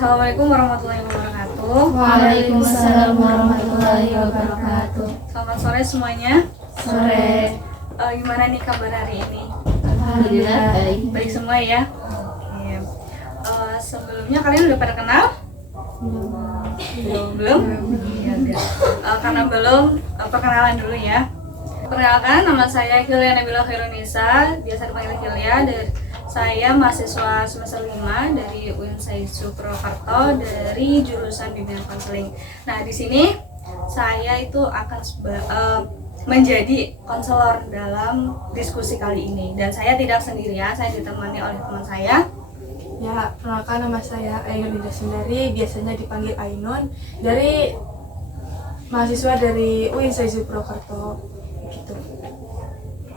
Assalamualaikum warahmatullahi wabarakatuh. Waalaikumsalam warahmatullahi wabarakatuh. Selamat sore semuanya. Sore. Gimana nih kabar hari ini? Alhamdulillah baik. Baik semua ya. Oke. Sebelumnya kalian udah pada kenal? Belum? Iya, udah. Karena belum, perkenalan dulu ya. Perkenalkan, nama saya Hilya Nabila Khairunisa, biasa dipanggil Hilya. Saya mahasiswa semester 5 dari UIN Saizu Purwokerto dari jurusan bimbingan konseling. Nah, di sini saya itu akan menjadi konselor dalam diskusi kali ini. Dan saya tidak sendirian, saya ditemani oleh teman saya. Ya, perkenalkan nama saya Ainun Indah Sundari, biasanya dipanggil Ainun, dari mahasiswa dari UIN Saizu Purwokerto. Gitu.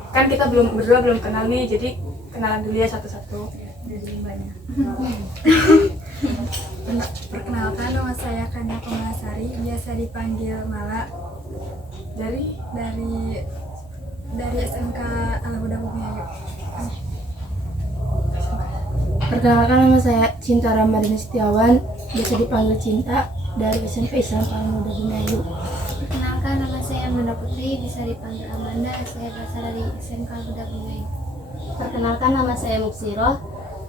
Kan kita berdua belum kenal nih, jadi kenalan dulu ya satu-satu. Dari banyak. Perkenalkan, nama saya Kania Komalasari, biasa dipanggil Mala, Dari dari SMK Al-Huda Bumiayu. Perkenalkan, nama saya Cinta Ramadhani Setiawan, biasa dipanggil Cinta, dari SMP Islam Al-Huda Bumiayu. Perkenalkan, nama saya Amanda Putri, bisa dipanggil Amanda, saya berasal dari SMK Al-Huda Bumiayu. Perkenalkan, nama saya Muksiroh,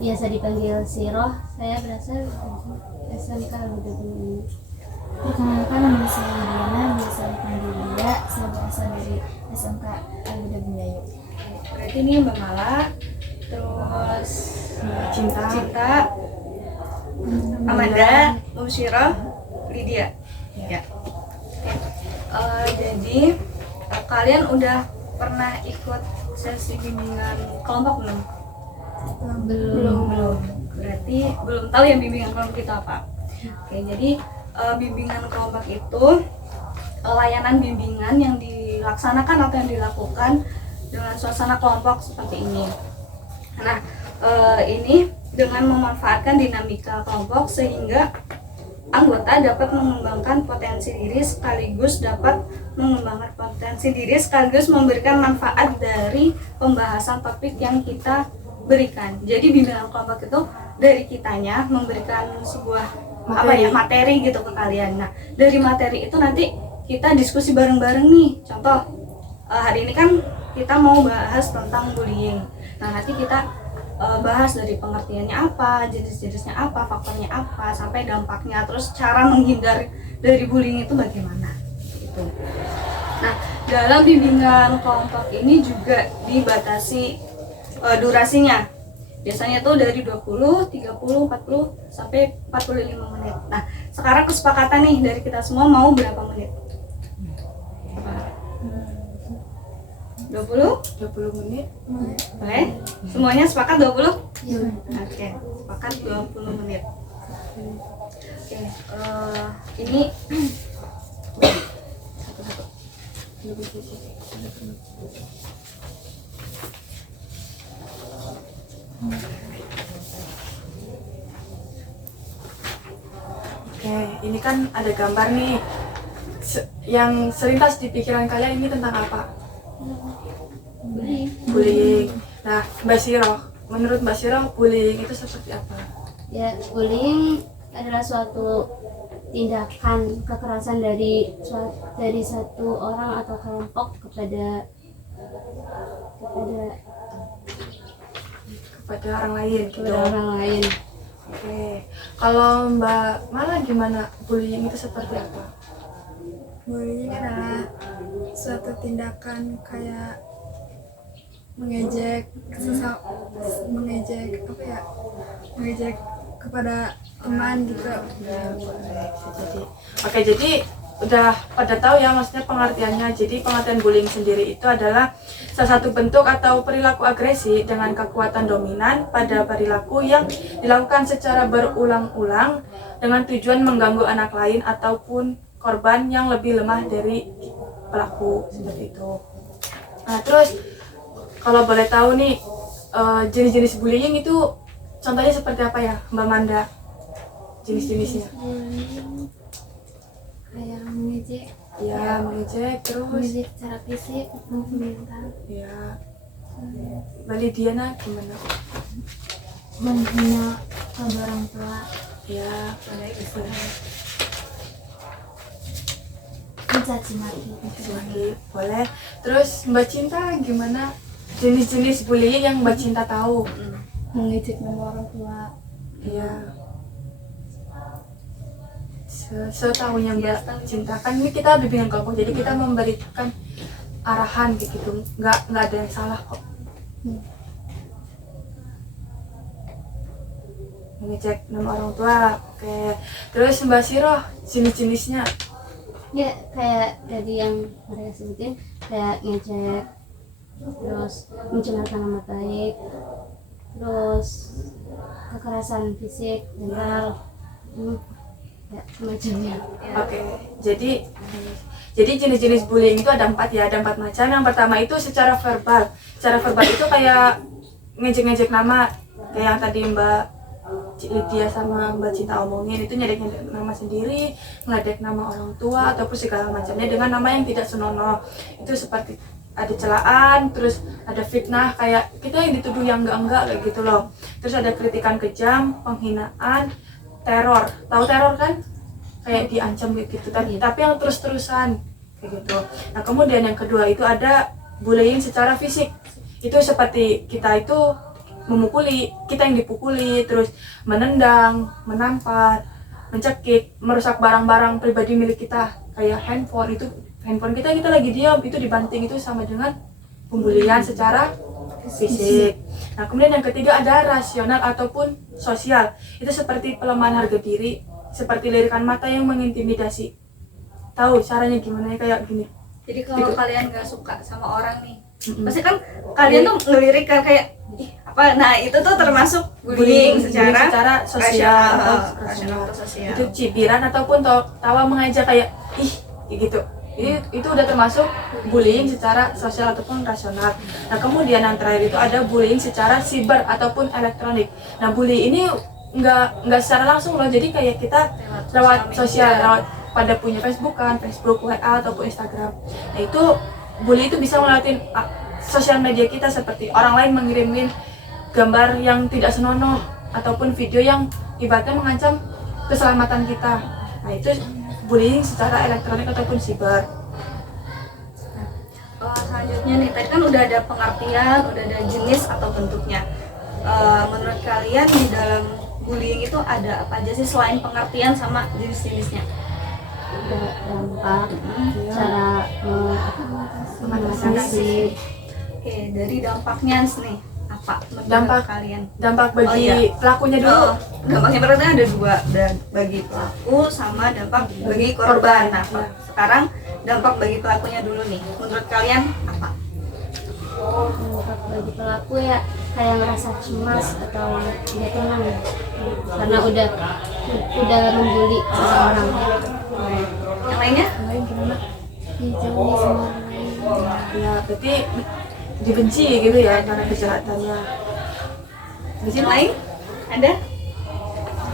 biasa dipanggil Siroh, saya berasal dari SMK Al-Huda Bumiayu. Perkenalkan, nama saya Diana, biasa dipanggil Dia, saya berasal dari SMK Al-Huda Bumiayu. Berarti ini Mbak Mala, terus Cinta. Amanda, Musyirah, Lydia. Ya. Jadi kalian udah pernah ikut sesi bimbingan kelompok belum? Belum. Berarti belum tahu yang bimbingan kelompok itu apa. Oke, jadi bimbingan kelompok itu layanan bimbingan yang dilaksanakan atau yang dilakukan dengan suasana kelompok seperti ini. Nah, ini dengan memanfaatkan dinamika kelompok sehingga anggota dapat mengembangkan potensi diri sekaligus memberikan manfaat dari pembahasan topik yang kita berikan. Jadi bimbingan kelompok itu dari kitanya memberikan sebuah materi gitu ke kalian. Nah, dari materi itu nanti kita diskusi bareng-bareng nih. Contoh, hari ini kan kita mau bahas tentang bullying. Nah, nanti kita bahas dari pengertiannya apa, jenis-jenisnya apa, faktornya apa, sampai dampaknya, terus cara menghindar dari bullying itu bagaimana gitu. Nah, dalam bimbingan kelompok ini juga dibatasi durasinya. Biasanya tuh dari 20, 30, 40 sampai 45 menit. Nah, sekarang kesepakatan nih dari kita semua mau berapa menit? 20 menit. Boleh? Semuanya sepakat 20? Iya. Oke, sepakat 20 menit. Oke, ini satu-satu. Oke, ini kan ada gambar nih. Yang selintas di pikiran kalian ini tentang apa? Bullying. Nah, Mbak Siroh, menurut Mbak Siroh, bullying itu seperti apa? Ya, bullying adalah suatu tindakan kekerasan dari satu orang atau kelompok kepada orang lain gitu. orang lain. Oke, kalau Mbak Mala gimana? Bullying itu seperti apa? Bullying adalah suatu tindakan kayak mengejek kepada teman gitu. Jadi udah pada tahu ya maksudnya pengertiannya. Jadi pengertian bullying sendiri itu adalah salah satu bentuk atau perilaku agresi dengan kekuatan dominan pada perilaku yang dilakukan secara berulang-ulang dengan tujuan mengganggu anak lain ataupun korban yang lebih lemah dari pelaku, seperti itu. Nah, terus kalau boleh tahu nih, jenis-jenis bullying itu contohnya seperti apa ya, Mbak Manda? Jenis-jenisnya? Kayak mengejek, Ya, mengejek, terus mengejek secara fisik maupun mental. ya. Mbak Lidiana gimana? Menghina kedua orang tua, Ya, boleh bisa. Mencaci maki. Oke, boleh. Terus Mbak Cinta gimana jenis-jenis bullying yang Mbak Cinta tahu? Mengejek nama orang tua. Iya. Setahunya Mbak Cinta kan ini kita bimbingan kelompok, jadi kita memberikan arahan kayak gitu, nggak ada yang salah kok. Ngecek nama orang tua, oke. Terus Mbak Siroh jenis-jenisnya? Ya kayak tadi yang mereka sebutin, kayak ngecek, terus mencemarkan nama baik, terus kekerasan fisik, mental, ya semacamnya. Oke, jadi jenis-jenis bullying itu ada 4 ya, ada 4 macam. Yang pertama itu secara verbal. Secara verbal itu kayak ngejek-ngejek nama, kayak yang tadi Mbak Lydia sama Mbak Cinta omongin, itu nyedek-nyedek nama sendiri, ngeledek nama orang tua ataupun segala macamnya dengan nama yang tidak senonoh. Itu seperti ada celaan, terus ada fitnah, kayak kita yang dituduh yang enggak kayak gitu loh. Terus ada kritikan kejam, penghinaan, teror. Tahu teror kan? Kayak diancam kayak gitu, tapi yang terus-terusan kayak gitu. Nah, kemudian yang kedua itu ada bullying secara fisik. Itu seperti kita itu memukuli, kita yang dipukuli, terus menendang, menampar, mencekik, merusak barang-barang pribadi milik kita, kayak handphone. Itu handphone kita lagi diam, itu dibanting, itu sama dengan pembulian secara fisik. Nah, kemudian yang ketiga ada rasional ataupun sosial. Itu seperti pelemahan harga diri, seperti lirikan mata yang mengintimidasi. Tahu caranya gimana? Kayak gini. Jadi kalau kalian nggak suka sama orang nih, pasti kan kalian tuh ngelirik kan kayak ih apa, nah itu tuh termasuk bullying secara sosial atau rasional atau sosial. Itu cibiran ataupun tawa mengejek kayak ih kayak gitu. Itu udah termasuk bullying secara sosial ataupun rasional. Nah, kemudian yang terakhir itu ada bullying secara siber ataupun elektronik. Nah, bully ini nggak secara langsung loh, jadi kayak kita lewat sosial, lewat pada punya Facebook kan, Facebook, WA ataupun Instagram. Nah, itu bully itu bisa melalui sosial media kita, seperti orang lain mengirimin gambar yang tidak senonoh ataupun video yang ibaratnya mengancam keselamatan kita. Nah, itu bullying secara elektronik ataupun siber. Selanjutnya nih, tadi kan udah ada pengertian, udah ada jenis atau bentuknya. Menurut kalian di dalam bullying itu ada apa aja sih selain pengertian sama jenis-jenisnya? Ada dampak, cara mengatasi. Oke, dari dampaknya nih apa menurut Dampak. kalian? Dampak bagi pelakunya dulu. Dampaknya berarti ada dua, bagi pelaku sama dampak bagi korban. Nah, sekarang dampak bagi pelakunya dulu nih. Menurut kalian apa? Dampak bagi pelaku ya kayak ngerasa cemas atau tidak tenang karena udah membuli seseorang. Yang lainnya? Lain gimana? Dijauhi sama orang lain. Ya, berarti dibenci gitu ya karena kejahatannya. Yang lain? Ada?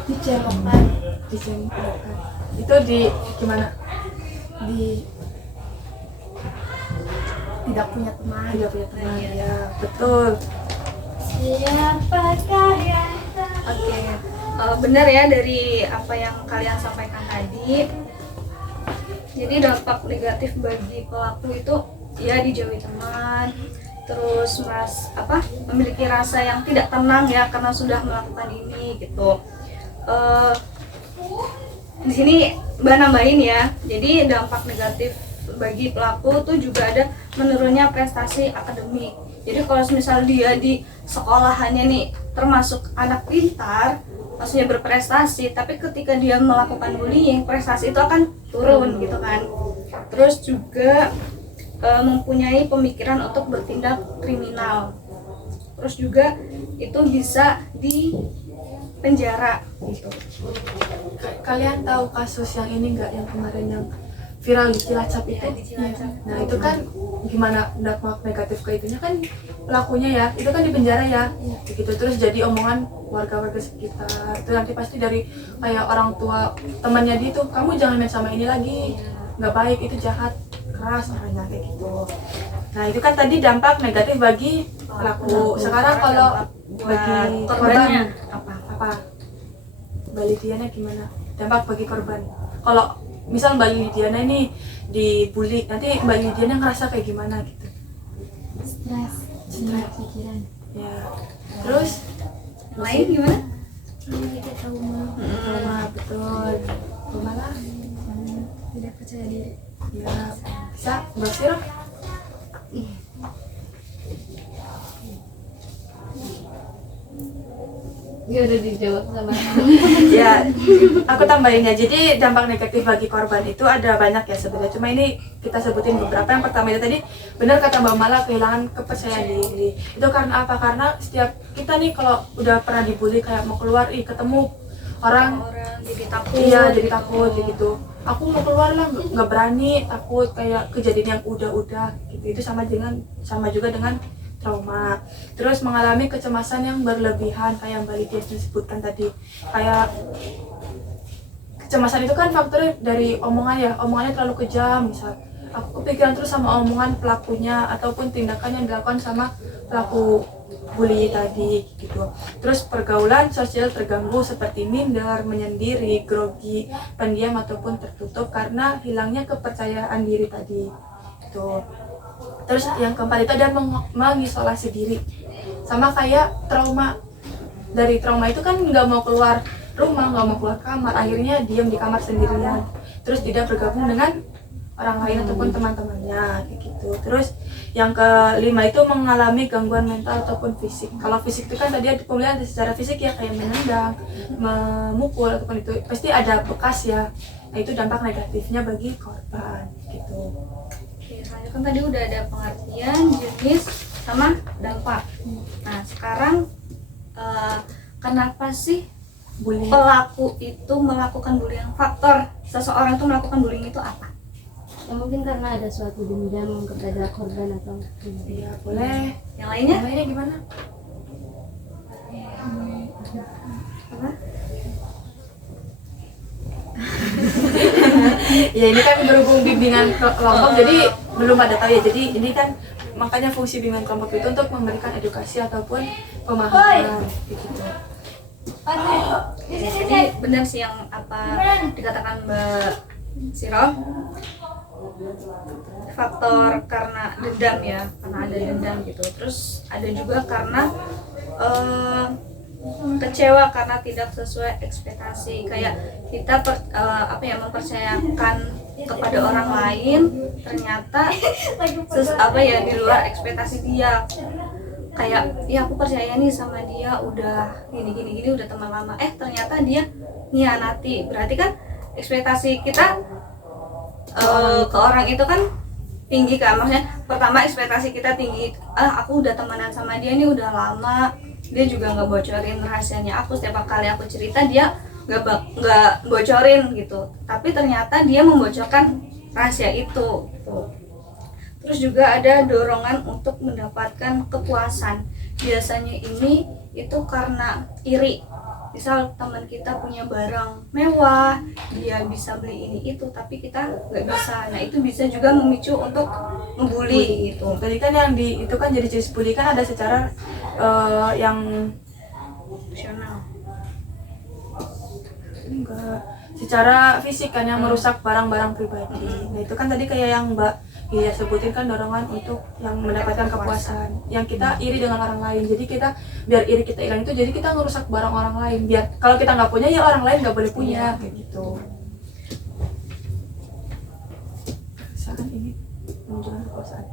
Dicemoohkan, Dicemoohkan. Itu di gimana? di tidak punya teman. Tidak punya teman. Ya, betul. Siapakah yang Oke, benar ya dari apa yang kalian sampaikan tadi. Jadi dampak negatif bagi pelaku itu ya dijauhi teman, terus memiliki rasa yang tidak tenang ya karena sudah melakukan ini gitu. Di sini Mbak nambahin ya. Jadi dampak negatif bagi pelaku tuh juga ada menurunnya prestasi akademik. Jadi kalau misal dia di sekolahannya nih termasuk anak pintar, maksudnya berprestasi, tapi ketika dia melakukan bullying, prestasi itu akan turun gitu kan. Terus juga mempunyai pemikiran untuk bertindak kriminal. Terus juga itu bisa di penjara gitu. Kalian tahu kasus yang ini nggak, yang kemarin yang viral di Cilacap itu? Di Cilacap. Nah, itu kan gimana dampak negatif ke itunya kan pelakunya ya, itu kan di penjara ya, begitu. Terus jadi omongan warga-warga sekitar. Itu nanti pasti dari kayak orang tua temannya dia tuh, kamu jangan main sama ini lagi, nggak baik, itu jahat, keras orangnya kayak gitu. Nah, itu kan tadi dampak negatif bagi pelaku. Sekarang kalau bagi korban apa? apa? Mbak Lidiana gimana dampak bagi korban? Kalau misal Mbak Lidiana ini dibully, nanti Mbak Lidiana ngerasa kayak gimana gitu? Stres, pikiran. Ya. Terus Yang lain gimana? Kita trauma. trauma, betul. Malah Tidak percaya diri. ya bisa Mbak Siro. Ya udah dijawab sama Ya, aku tambahin ya. Jadi dampak negatif bagi korban itu ada banyak ya sebenarnya. Cuma ini kita sebutin beberapa. Yang pertama itu tadi benar kata Mbak Mala, kehilangan kepercayaan diri. Itu karena apa? Karena setiap kita nih kalau udah pernah dibully kayak mau keluar, ketemu orang, Jadi takut. iya jadi takut gitu. Aku mau keluar lah, nggak berani, takut kayak kejadian yang udah-udah gitu. Itu sama juga dengan trauma. Terus mengalami kecemasan yang berlebihan kayak Mbak Lydia disebutkan tadi. Kayak kecemasan itu kan faktornya dari omongan ya, omongannya terlalu kejam. Misal aku kepikiran terus sama omongan pelakunya ataupun tindakan yang dilakukan sama pelaku bully tadi gitu. Terus pergaulan sosial terganggu seperti minder, menyendiri, grogi, pendiam ataupun tertutup karena hilangnya kepercayaan diri tadi gitu. Terus yang keempat itu ada mengisolasi diri, sama kayak trauma. Dari trauma itu kan nggak mau keluar rumah, nggak mau keluar kamar, akhirnya diam di kamar sendirian, terus tidak bergabung dengan orang lain ataupun teman-temannya kayak gitu. Terus yang kelima itu mengalami gangguan mental ataupun fisik. Kalau fisik itu kan tadi ada pemulihan secara fisik ya, kayak menendang, memukul ataupun itu pasti ada bekas ya. Nah itu dampak negatifnya bagi korban gitu. Oke, soalnya kan tadi udah ada pengertian, jenis, sama dampak. Nah sekarang kenapa sih Bullying. pelaku itu melakukan bullying? Faktor seseorang itu melakukan bullying itu apa? Ya, mungkin karena ada suatu dendam kepada korban atau Iya boleh. Yang lainnya? Yang lainnya gimana? Apa? Ya ini kan berhubung bimbingan kelompok jadi belum ada tahu ya. Jadi ini kan makanya fungsi bimbingan kelompok itu untuk memberikan edukasi ataupun pemahaman gitu. Jadi benar sih yang apa dikatakan Mbak Siro, faktor karena dendam ya, karena ada dendam gitu. Terus ada juga karena kecewa karena tidak sesuai ekspektasi, kayak kita mempercayakan kepada orang lain ternyata di luar ekspektasi dia. Kayak ya aku percaya nih sama dia, udah gini udah teman lama, ternyata dia nyianati. Berarti kan ekspektasi kita ke orang itu kan tinggi kan, maksudnya pertama ekspektasi kita tinggi, aku udah temenan sama dia nih udah lama, dia juga nggak bocorin rahasianya aku, setiap kali aku cerita dia nggak bocorin gitu, tapi ternyata dia membocorkan rahasia itu gitu. Terus juga ada dorongan untuk mendapatkan kepuasan. Biasanya ini itu karena iri. Misal teman kita punya barang mewah, dia bisa beli ini itu, tapi kita nggak bisa. Nah itu bisa juga memicu untuk ngebully gitu. Tadi kan yang itu kan jadi jenis bully kan ada secara yang Emosional. enggak secara fisik kan yang merusak barang-barang pribadi. Nah itu kan tadi kayak yang Mbak Iya sebutin kan dorongan untuk yang mendapatkan kepuasan. Yang kita iri dengan orang lain. Jadi kita biar iri kita hilang itu, jadi kita ngerusak barang orang lain. Biar kalau kita nggak punya ya orang lain nggak boleh punya kayak gitu. Perasaan ini menunjukkan kekuasaan.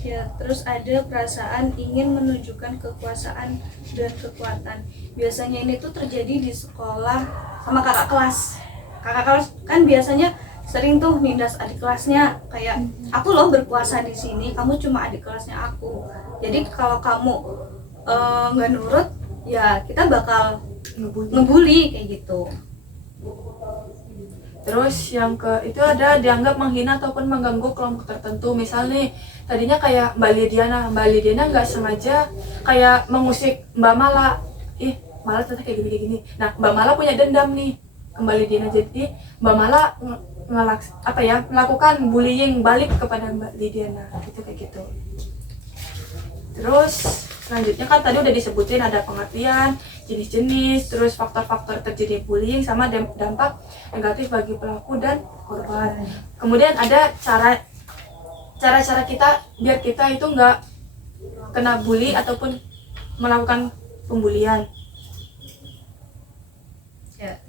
Ya, terus ada perasaan ingin menunjukkan kekuasaan dan kekuatan. Biasanya ini tuh terjadi di sekolah sama kakak kelas. Kakak kelas kan biasanya sering tuh nindas adik kelasnya, kayak aku loh berkuasa di sini, kamu cuma adik kelasnya aku. Jadi kalau kamu nggak nurut, ya kita bakal ngebully kayak gitu. Terus yang itu ada dianggap menghina ataupun mengganggu kelompok tertentu. Misal nih tadinya kayak Mbak Lidiana nggak sengaja kayak mengusik Mbak Mala, Mala ternyata kayak gini. Nah Mbak Mala punya dendam nih ke Mbak Lidiana, jadi Mbak Mala melakukan bullying balik kepada Mbak Lidiana gitu kayak gitu. Terus selanjutnya kan tadi udah disebutin ada pengertian, jenis-jenis, terus faktor-faktor terjadi bullying sama dampak negatif bagi pelaku dan korban. Kemudian ada cara-cara kita biar kita itu nggak kena bully ataupun melakukan pembulian. Ya,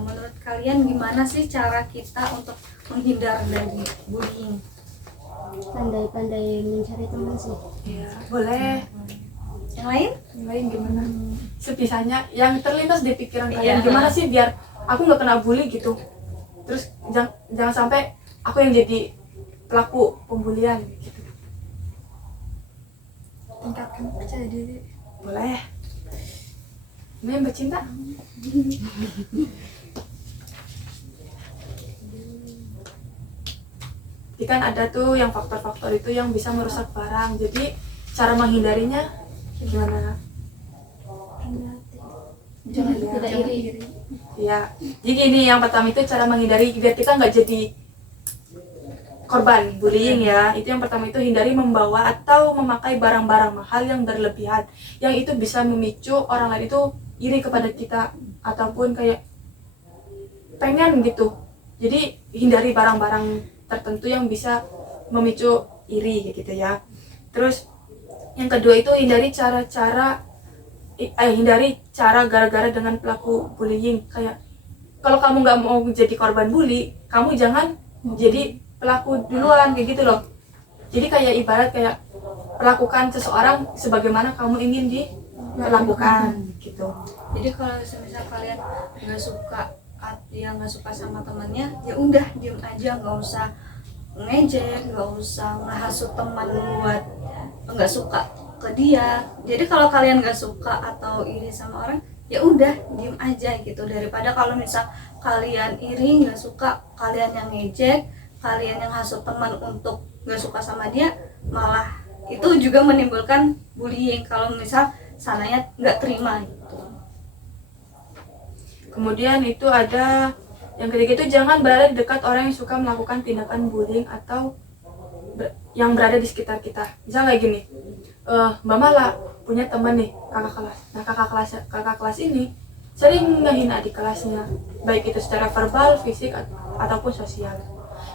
menurut kalian gimana sih cara kita untuk menghindar dari bullying? Pandai-pandai mencari teman sih. Ya, boleh. Yang lain? Yang lain gimana? Sebisanya yang terlintas di pikiran Iya. kalian gimana sih biar aku nggak kena bully gitu. Terus jangan sampai aku yang jadi pelaku pembulian gitu. Tingkatkan percaya diri. Boleh. Ini Mbak Cinta. Jadi kan ada tuh yang faktor-faktor itu yang bisa merusak barang. Jadi cara menghindarinya gimana? Tidak iri. Ya, jadi gini, yang pertama itu cara menghindari biar kita nggak jadi korban bullying ya. Itu yang pertama itu hindari membawa atau memakai barang-barang mahal yang berlebihan, yang itu bisa memicu orang lain itu iri kepada kita ataupun kayak pengen gitu. Jadi hindari barang-barang tertentu yang bisa memicu iri gitu ya. Terus yang kedua itu hindari cara gara-gara dengan pelaku bullying. Kayak kalau kamu nggak mau jadi korban bully, kamu jangan jadi pelaku duluan kayak gitu loh. Jadi kayak ibarat kayak perlakukan seseorang sebagaimana kamu ingin diperlakukan gitu. Jadi kalau misal kalian nggak suka sama temannya, ya udah diem aja, nggak usah ngejek, nggak usah ngehasut teman buat nggak suka ke dia. Jadi kalau kalian nggak suka atau iri sama orang, ya udah diem aja gitu, daripada kalau misal kalian iri nggak suka, kalian yang ngejek, kalian yang hasut teman untuk nggak suka sama dia, malah itu juga menimbulkan bullying kalau misal sananya nggak terima gitu. Kemudian itu ada yang ketiga itu jangan berada di dekat orang yang suka melakukan tindakan bullying atau yang berada di sekitar kita. Misalnya kayak gini, Mbak Mala punya teman nih, kakak kelas. Nah kakak kelas ini sering ngehina adik kelasnya, baik itu secara verbal, fisik ataupun sosial.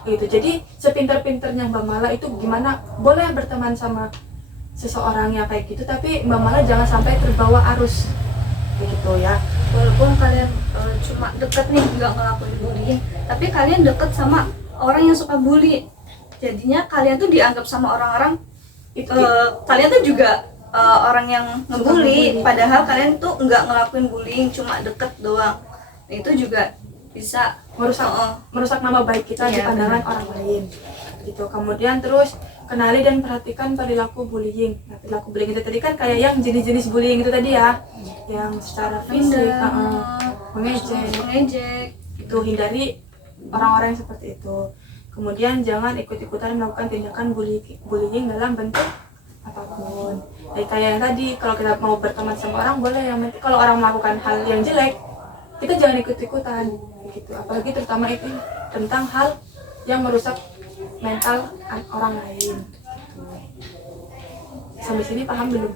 Gitu. Jadi sepintar-pintarnya Mbak Mala itu gimana boleh berteman sama seseorang yang kayak gitu, tapi Mbak Mala jangan sampai terbawa arus gitu ya. Walaupun kalian cuma deket nih, nggak ngelakuin bullying, tapi kalian deket sama orang yang suka bully, jadinya kalian tuh dianggap sama orang-orang kalian tuh juga orang yang ngebully, padahal kalian tuh nggak ngelakuin bullying, cuma deket doang. Nah, itu juga bisa merusak nama baik kita di pandangan orang lain gitu. Kemudian terus kenali dan perhatikan perilaku bullying. Nah, perilaku bullying itu tadi kan kayak yang jenis-jenis bullying itu tadi ya, yang secara fisik, mengejek, itu hindari orang-orang yang seperti itu. Kemudian jangan ikut-ikutan melakukan tindakan bullying dalam bentuk apapun. Kayak yang tadi, kalau kita mau berteman sama orang boleh, yang penting kalau orang melakukan hal yang jelek, kita jangan ikut-ikutan gitu. Apalagi terutama itu tentang hal yang merusak mental orang lain. Sampai sini paham belum?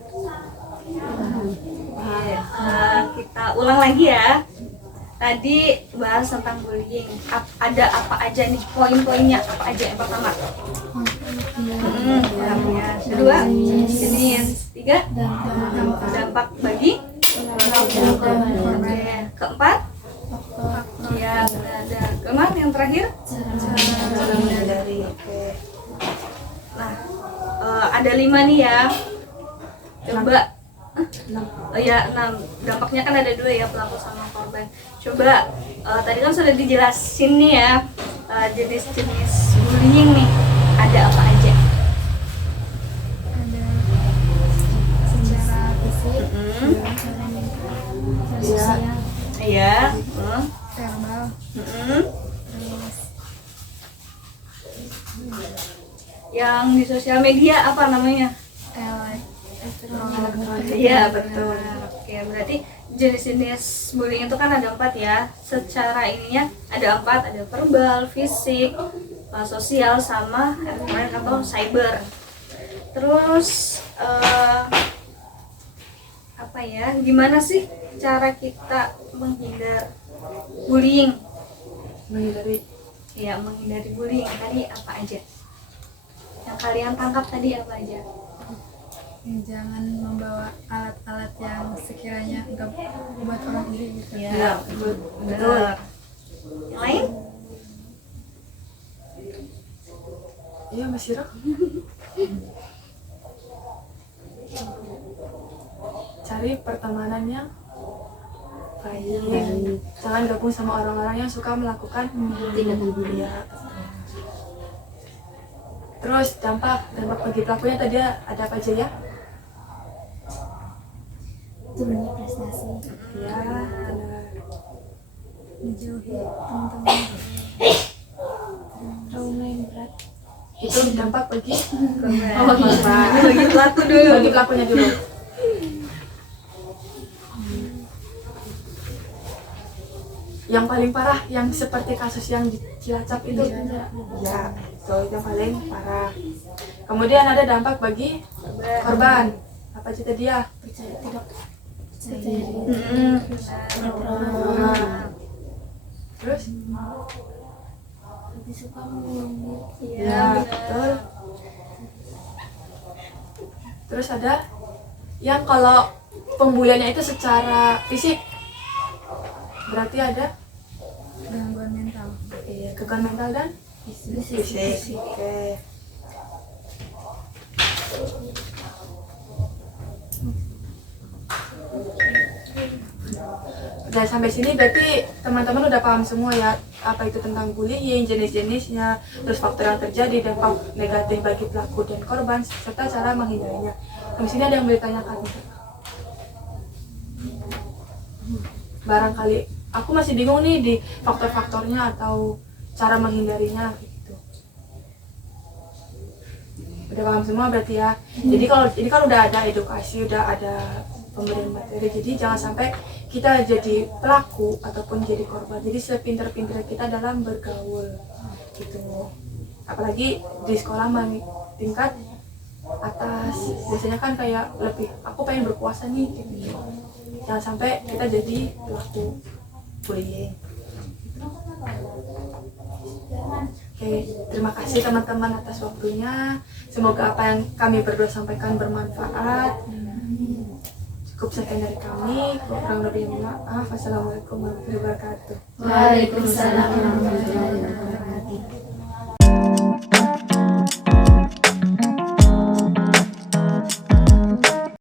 Kita ulang lagi ya. Tadi bahas tentang bullying. Ada apa aja nih poin-poinnya? Apa aja yang pertama? Ya. Kedua, jenis. Tiga, dampak bagi. Keempat, ya benar. Kelima, yang terakhir, cara menyadari. Oke. Nah, ada 5 nih ya. Coba. Oh ya, 6. Dampaknya kan ada 2 ya, pelaku sama korban. Coba, tadi kan sudah dijelasin nih ya, jenis-jenis bullying nih. Ada apa aja? Ada secara fisik, sosial, Iya. verbal, terus Yang di sosial media apa namanya? elektronik. Iya, betul. Oke, berarti jenis-jenis bullying itu kan ada 4 ya. Secara ininya ada 4, ada verbal, fisik, sosial, sama elektronik atau cyber. Terus apa ya? Gimana sih cara kita menghindar bullying. Menghindari bullying tadi apa aja? Yang kalian tangkap tadi apa aja? Jangan membawa alat-alat yang sekiranya enggak buat orang iri gitu. Ya, betul. Yang lain? Iya, Mas Siro. Cari pertemanan yang baik. Jangan gabung sama orang-orang yang suka melakukan Tindakan bullying. ya. Terus dampak bagi pelakunya tadi ada apa aja ya? Turunnya prestasi. Ya, benar. Menjauhi teman-teman. Trauma yang berat. Itu dampak bagi Korban. Bagi pelaku dulu. bagi pelakunya dulu. Yang paling parah yang seperti kasus yang di Cilacap itu ya, itu yang paling parah. Kemudian ada dampak bagi korban. Apa aja tadi ya? Percaya tidak Nah, terus lebih suka mengulangi. ya betul. Terus ada yang kalau pembuliannya itu secara fisik, berarti ada Gangguan mental. gangguan mental dan fisik. Oke. Udah sampai sini berarti teman-teman udah paham semua ya apa itu tentang bullying, jenis-jenisnya, terus faktor yang terjadi, dampak negatif bagi pelaku dan korban, serta cara menghindarinya. Di sini ada yang boleh tanyakan. Barangkali aku masih bingung nih di faktor-faktornya atau cara menghindarinya gitu. Udah paham semua berarti ya. Jadi kalau ini kan udah ada edukasi, udah ada pemberian materi, jadi jangan sampai kita jadi pelaku ataupun jadi korban. Jadi sepinter-pinter kita dalam bergaul gitu. Apalagi di sekolah tingkat atas, biasanya kan kayak lebih aku pengen berkuasa nih gitu. Jangan sampai kita jadi pelaku bullying. Oke, terima kasih teman-teman atas waktunya. Semoga apa yang kami berdua sampaikan bermanfaat. Cukup sekian dari kami. Kurang lebih maaf. Assalamualaikum warahmatullahi wabarakatuh. Waalaikumsalam warahmatullahi wabarakatuh.